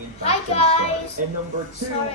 the Hi infection guys. started. And number 2, Sorry,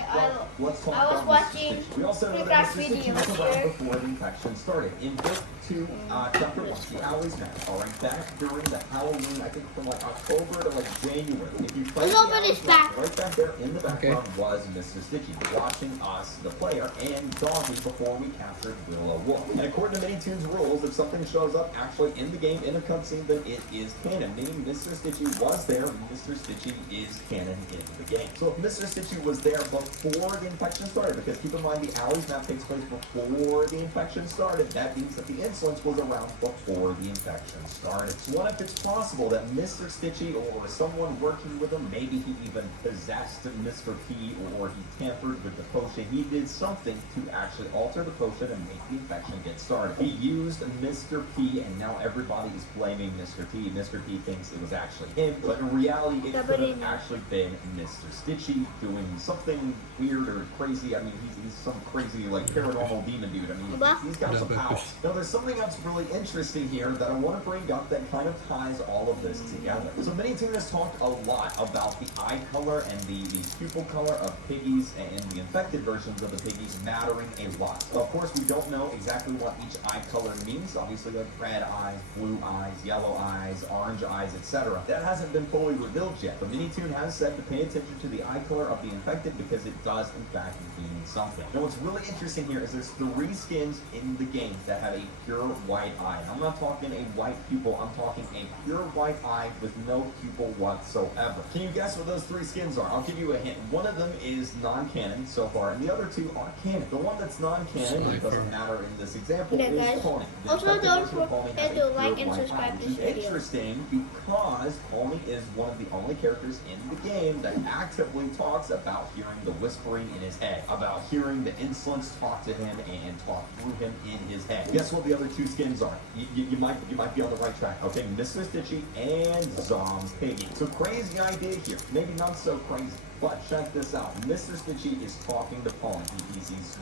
let's talk I was about watching Mr. Stitch. We also know that Minecraft Mr. Stitch videos was around here. before the infection started. In book 2, chapter 1, the Owl's Map, alright, back during the Halloween, I think from like October to like January. If you play the open Owl's his Map, back. right back there in the background was Mr. Stitchy watching us, the player, and Doggy before we captured Willow Wolf. And according to Minitoon's rules, if something shows up actually in the game, in a cutscene, then it is canon, meaning Mr. Stitchy was there, and Mr. Stitchy is canon in the game. So if Mr. Stitchy was there before the infection started, because keep in mind the Owl's Map takes place before the infection started, that means that the insolence was around before the infection started. So what if it's possible that Mr. Stitchy or someone working with him, maybe he even possessed Mr. P, or he tampered with the potion, he did something to actually alter the potion and make the infection get started. He used Mr. P, and now everybody is blaming Mr. P. Mr. P thinks it was actually him, but in reality it could have actually been Mr. Stitchy doing something weird or crazy. I mean, he's some crazy, like, paranormal demon dude. I mean, he's got some powers. Now, there's something else really interesting here that I want to bring up that kind of ties all of this together. So Minitoon has talked a lot about the eye color and the pupil color of piggies and the infected versions of the piggies mattering a lot. So of course, we don't know exactly what each eye color means. Obviously, like red eyes, blue eyes, yellow eyes, orange eyes, etc. That hasn't been fully revealed yet, but Minitoon has said to pay attention to the eye color of the infected because it does, in fact, mean something. Now, what's really interesting here is there's 3 skins in the game that have a pure white eye. And I'm not talking a white pupil, I'm talking a pure white eye with no pupil whatsoever. Can you guess what those 3 skins are? I'll give you a hint. One of them is non-canon so far, and the other 2 are canon. The one that's non-canon, it doesn't matter in this example, Yeah, guys. is Pony. The Also, infected don't version of Pony has forget to a pure like and white eye, subscribe which this is video. interesting because Pony is one of the only characters in the game that actively talks about hearing the whispering in his head, about hearing the insolence talk to him and talk through him in his head. Guess what the other 2 skins are? You might be on the right track. Okay, Mr. Stitchy and Zom Piggy. So crazy idea here. Maybe not so crazy. But check this out. Mr. Stitchy is talking to Pony. He's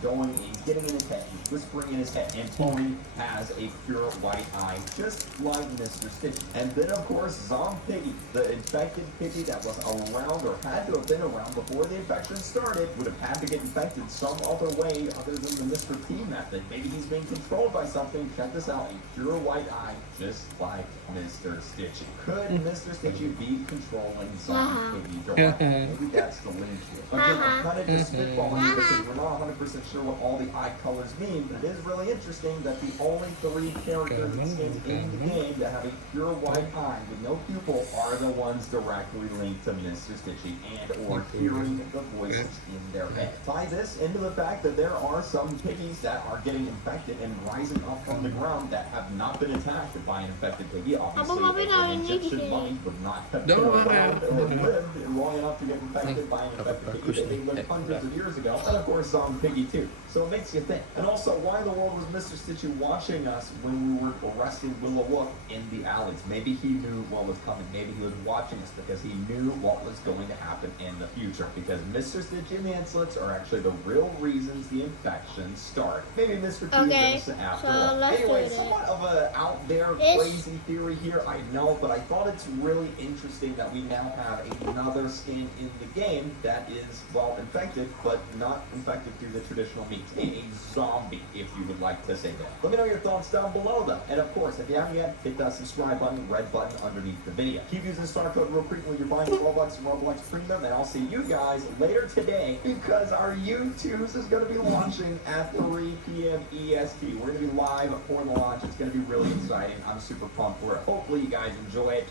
getting in his head. He's whispering in his head. And Pony has a pure white eye, just like Mr. Stitchy. And then, of course, Zom Piggy, the infected piggy that was around or had to have been around before the infection started, would have had to get infected some other way other than the Mr. P method. Maybe he's being controlled by something. Check this out. A pure white eye, just like Mr. Stitchy. Could Mr. Stitchy be controlling Zom Piggy directly? Maybe that's the link here. Again, I'm kind of just spitballing here because we're not 100% sure what all the eye colors mean, but it is really interesting that the only 3 characters and skins in the game that have a pure white eye with no pupil are the ones directly linked to Mr. Stitchy and or hearing the voices in their head. Tie this into the fact that there are some piggies that are getting infected and rising up from the ground that have not been attacked by an infected piggy. Obviously, an Egyptian mummy would not have been around or lived long enough to get infected by an infected piggy. They lived hundreds of years ago. And of course, Piggy too. So it makes you think. And also, why in the world was Mr. Stitchy watching us when we were arresting Willow Wolf in the alleys? Maybe he knew what was coming. Maybe he was watching us because he knew what was going to happen in the future. Because Mr. Stitchy and the insolence are actually the real reasons the infection started. Maybe Mr. P is innocent after all. Anyway, somewhat of a out there crazy theory here, I know, but I thought it's really interesting that we now have another skin in the game that is, well, infected, but not infected through the traditional means. A zombie, if you would like to say that. Let me know your thoughts down below, though. And of course, if you haven't yet, hit that subscribe button, red button underneath the video. Keep using star code real quick when you're buying Roblox and Roblox Premium, and I'll see you guys later today because our YouTubes is going to be launching at 3 p.m. EST. We're going to be live for the launch. It's going to be really exciting. I'm super pumped for it. Hopefully, you guys enjoy it.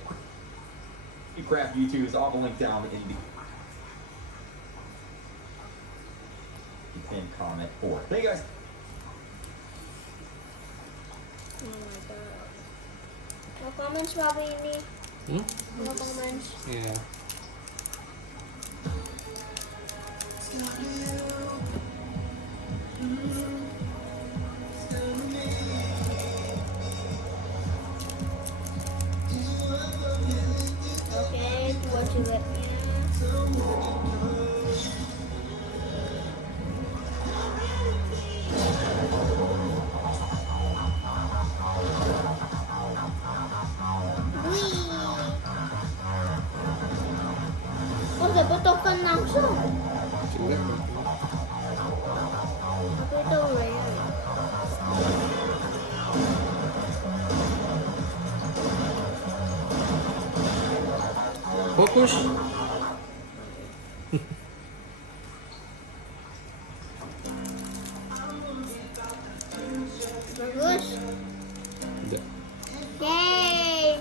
Craft YouTubes, I'll have a link down in the pinned comment for it. Thank you guys. Oh my god. No comments, Bobby? No comments. Yeah. Okay, what you let me Whee! Tutukan langsung. Jelek. Tapi itu rare. Fokus. Bagus. Udah. Yay.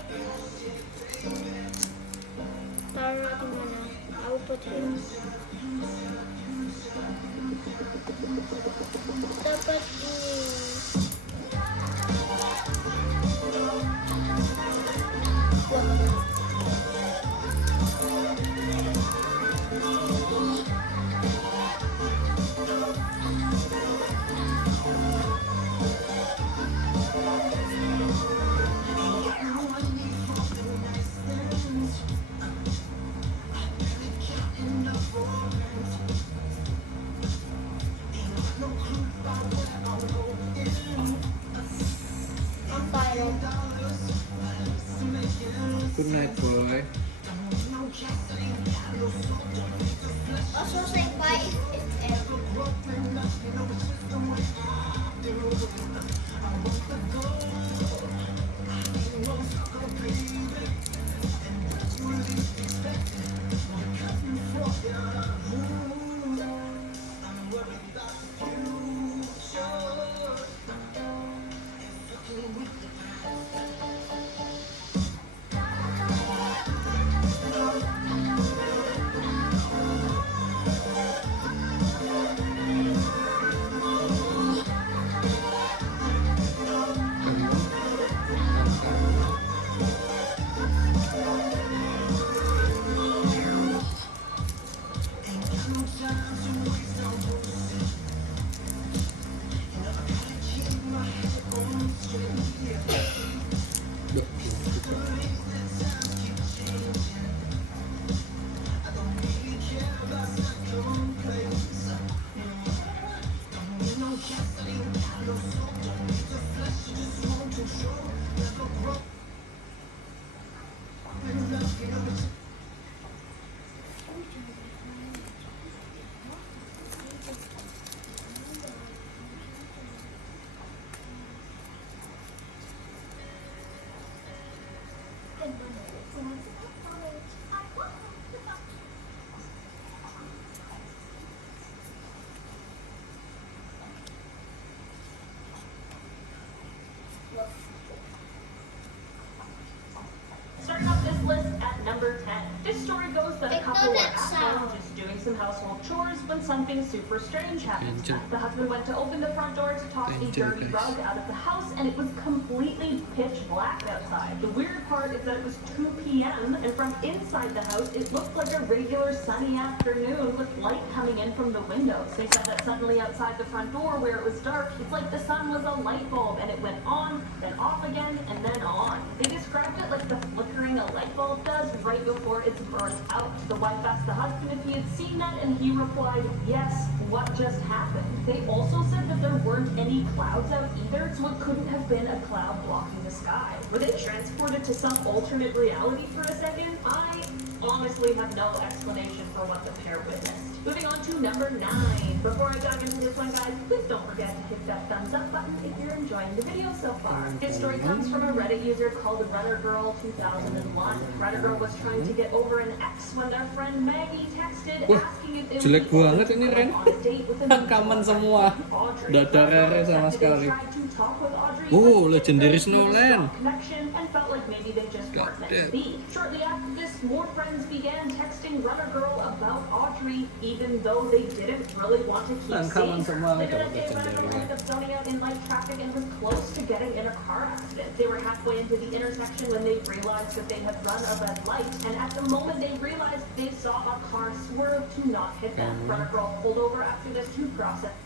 Taruh di mana? I'll put here. Dapat ini. Wah. Apa ya? Good night, boy. Also say bye if ever. Starting off this list at number 10. This story goes that a Ignore couple were that at home sound. just doing some household chores when something super strange happened. Danger. The husband went to open the front door to toss a Danger, dirty guys. rug out of the house, and it was completely pitch black outside. The weird part is that it was 2 p.m., and from inside the house, it looked like a regular sunny afternoon with light coming in from the windows. They said that suddenly outside the front door, where it was dark, it's like the sun was a light bulb, and it went on, then off again, and then on. They described it like the flickering a light bulb does right before it's burnt out. The wife asked the husband if he had seen that, and he replied, yes, what just happened? They also said that there weren't any clouds out either, so it couldn't have been a cloud blocking the sky. Were they transported to some alternate reality for a second? I honestly have no explanation for what the pair witnessed. Moving on to number 9. Before I dive into this one, guys, please don't forget to hit that thumbs up button if you're enjoying the video so far. This story comes from a Reddit user called RunnerGirl2001. RunnerGirl was trying to get over an ex when their friend Maggie texted Wah, asking if it jelek would be banget ini, Ren. on a date with a Rekaman semua. Audrey. Nggak ada Rere sama sekali. Tried to talk with Audrey, Oh, but legendary there was no Snowland. strong connection and felt like maybe they just weren't meant to be. Shortly after this, more friends began texting Runner Girl about Audrey, even though they didn't really want to keep Rekaman seeing semua her. Later itu that day, Runner Girl legendary. ended up zoning out in light traffic and was close to getting in a car accident. They were halfway into the intersection when they realized that they had run a red light, and at the moment they realized they saw a car swerve to not hit them. Runner Girl pulled over after this to process.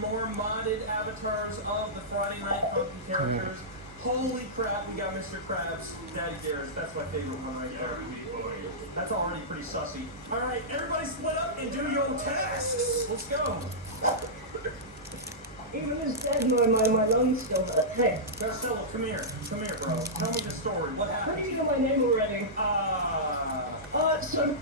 More modded avatars of the Friday Night Funky characters. Holy crap, we got Mr. Krabs, Daddy Dares. That's my favorite one right there. That's already pretty sussy. Alright, everybody split up and do your tasks. Let's go. Even as dead, my lungs still hurt. Hey, Costello, come here, bro. Tell me the story. What how do happened? you know my name already? So...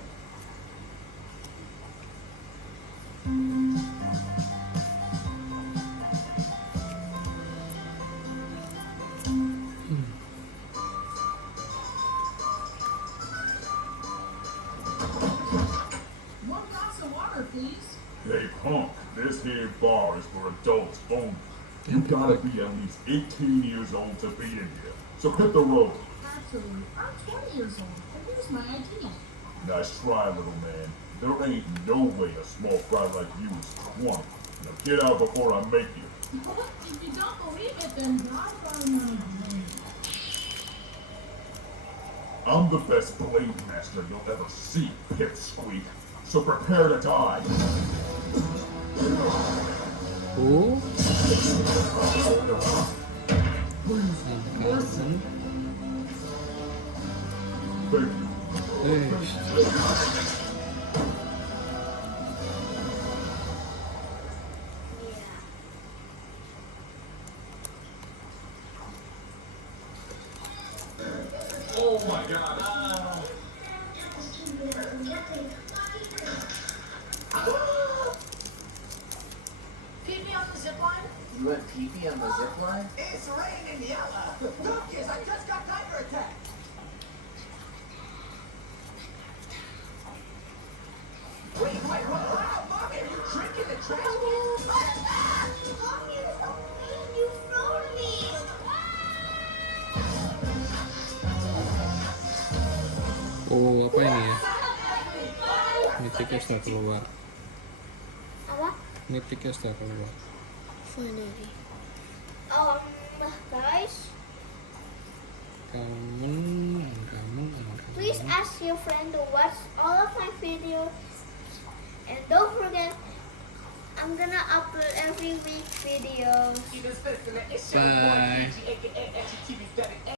One glass of water, please. Hey punk, this here bar is for adults only. You gotta be at least 18 years old to be in here. So hit the road. Actually, I'm 20 years old, and here's my ID. Nice try, little man. There ain't no way a small fry like you is 20. Now get out before I make you. If you don't believe it, then drive on my brain. I'm the best blade master you'll ever see, pipsqueak. So prepare to die. Oh. Kasen. Thank you. Oh my god. Pee me on the zip line? You went pee-pee on the zip line? It's raining yellow. Lucas, I just got tiger attack. Wait, wow, Mommy, are you drinking the trash can? Mommy, you're so mean. You threw me. Oh, apa ini ya? Mythicnya sudah keluar. Apa? Mythicnya sudah keluar. Finally. Guys, Kamu. please ask your friend to watch all of my videos. And don't forget, I'm gonna upload every week videos. Bye.